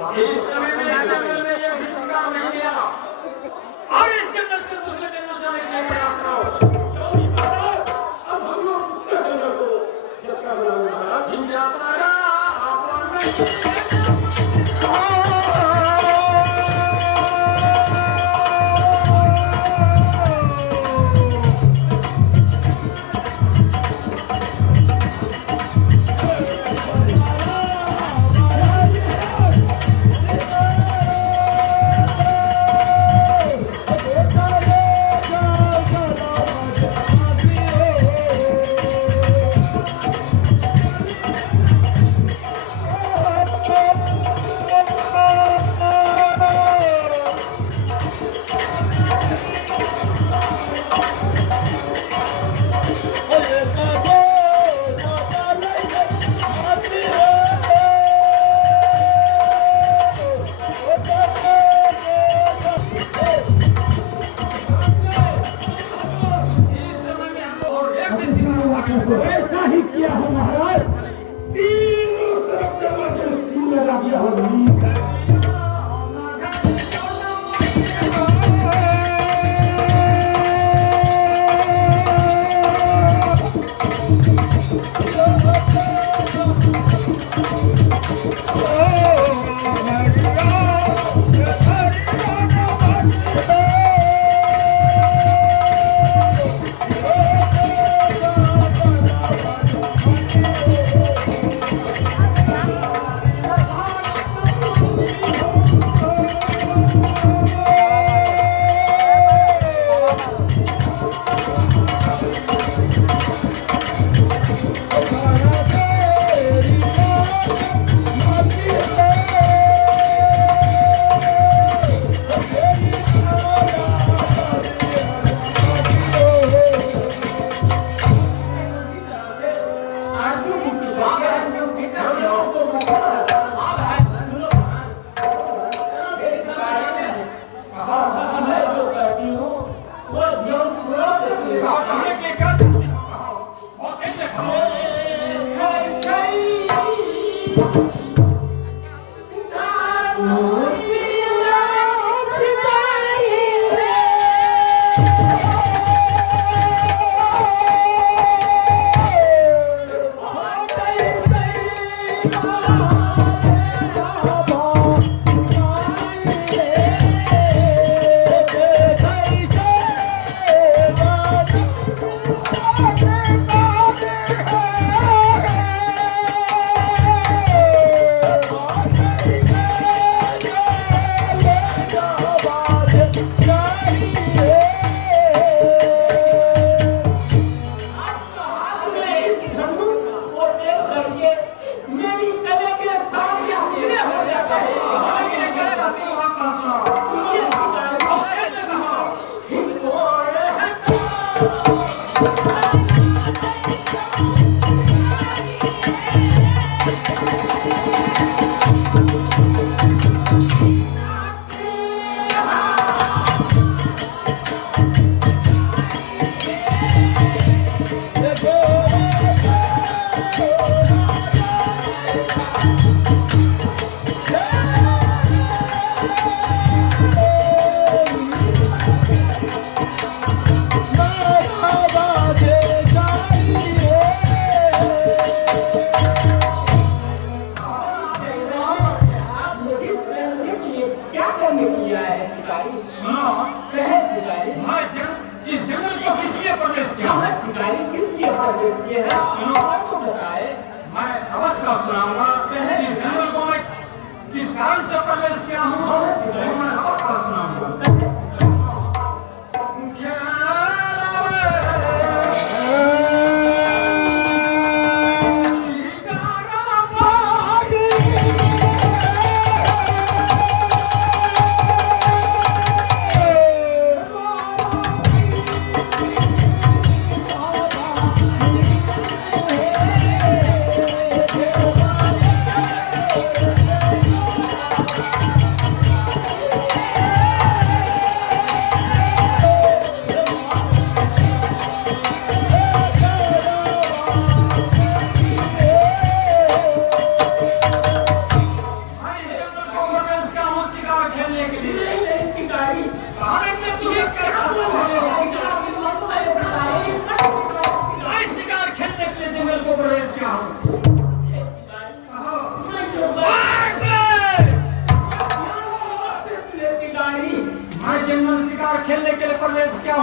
इस समय में जंगल में यह किसी काम नहीं दिया और इस जंगल से दूसरे जंगल जाने के लिए प्रयास करो। अब हम लोग जंगल को जत्था बनाऊंगा जिंदा रहा ऐसा ही किया हो महाराज। तीनों तरफ दरवाजे सील लगा दिया हो।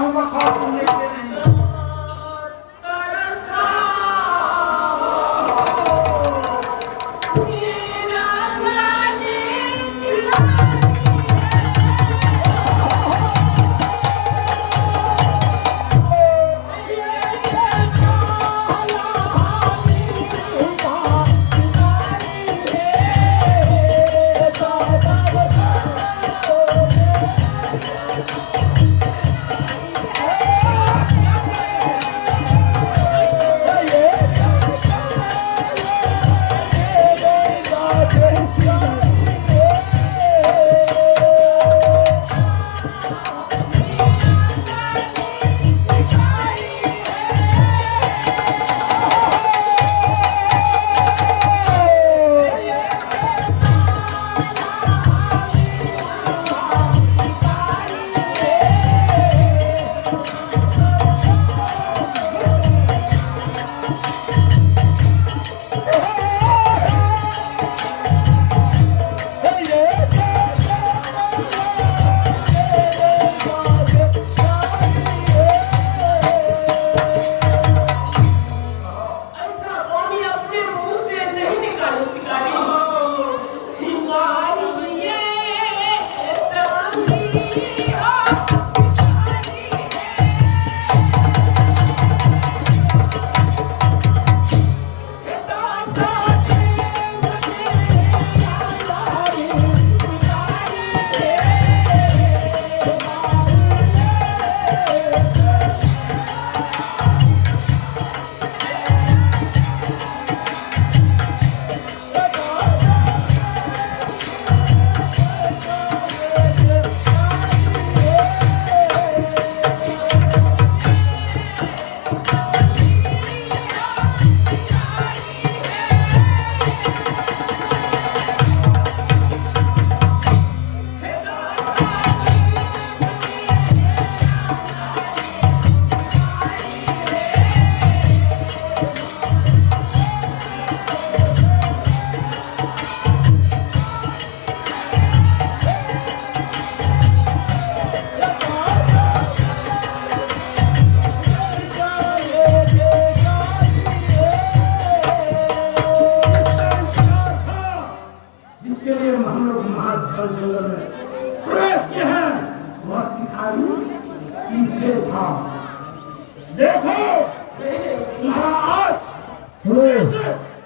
हूँ बकवास सुनने के लिए नहीं।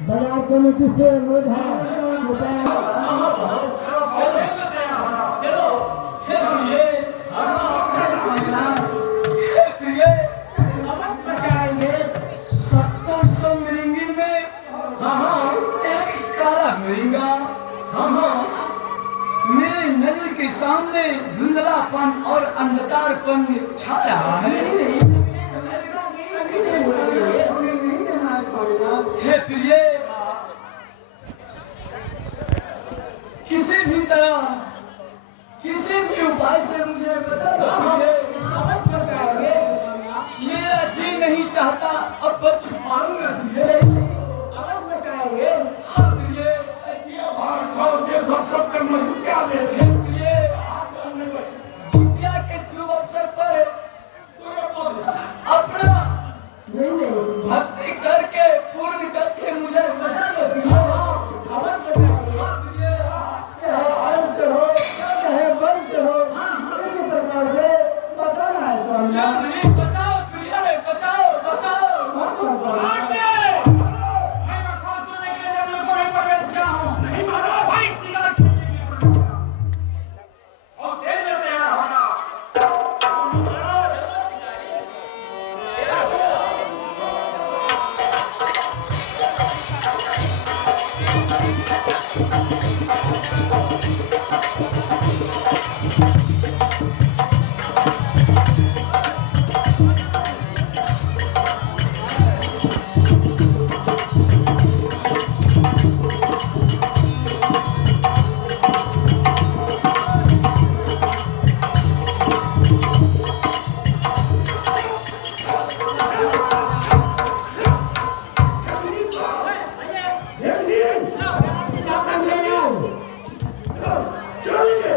बाजार कमेटी से अनुरोध है मेरे नजर के सामने धुंधलापन और अंधकारपन छा रहा है। हे प्रिय, किसी भी तरह, किसी भी उपाय से मुझे बचाना है। मेरा जी नहीं चाहता, अब बच पाऊंगा। हाँ प्रिय, सब करना तो क्या दे जितिया के शुभ अवसर पर अपना भक्ति करके पूर्ण करके मुझे बचा लो। बचाओ प्रिय, बचाओ बचाओ। मैं बकवास सुनने के लिए जंगल को नहीं प्रवेश किया हूँ। नहीं मारो भाई, शिकार खेलने के लिए और तेज में तैयार होना। चलिए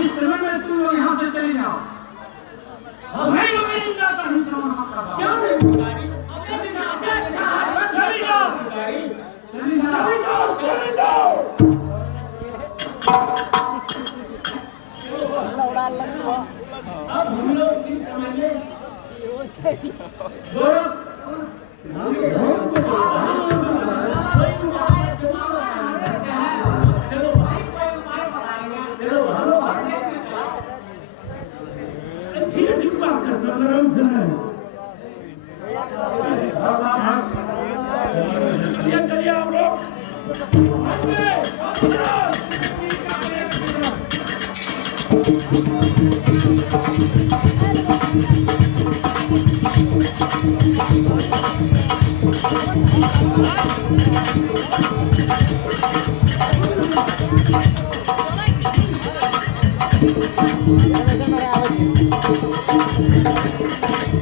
इस समय में तुम लोग यहाँ से चले जाओ। मैं तो नहीं जाता हूँ श्रवण मत करना। क्यों नहीं? चली जाओ, चली जाओ, चले जाओ। अब हम लोग इस समय में ठीक बात करता हूँ, आराम से नहीं। चलिए आप लोग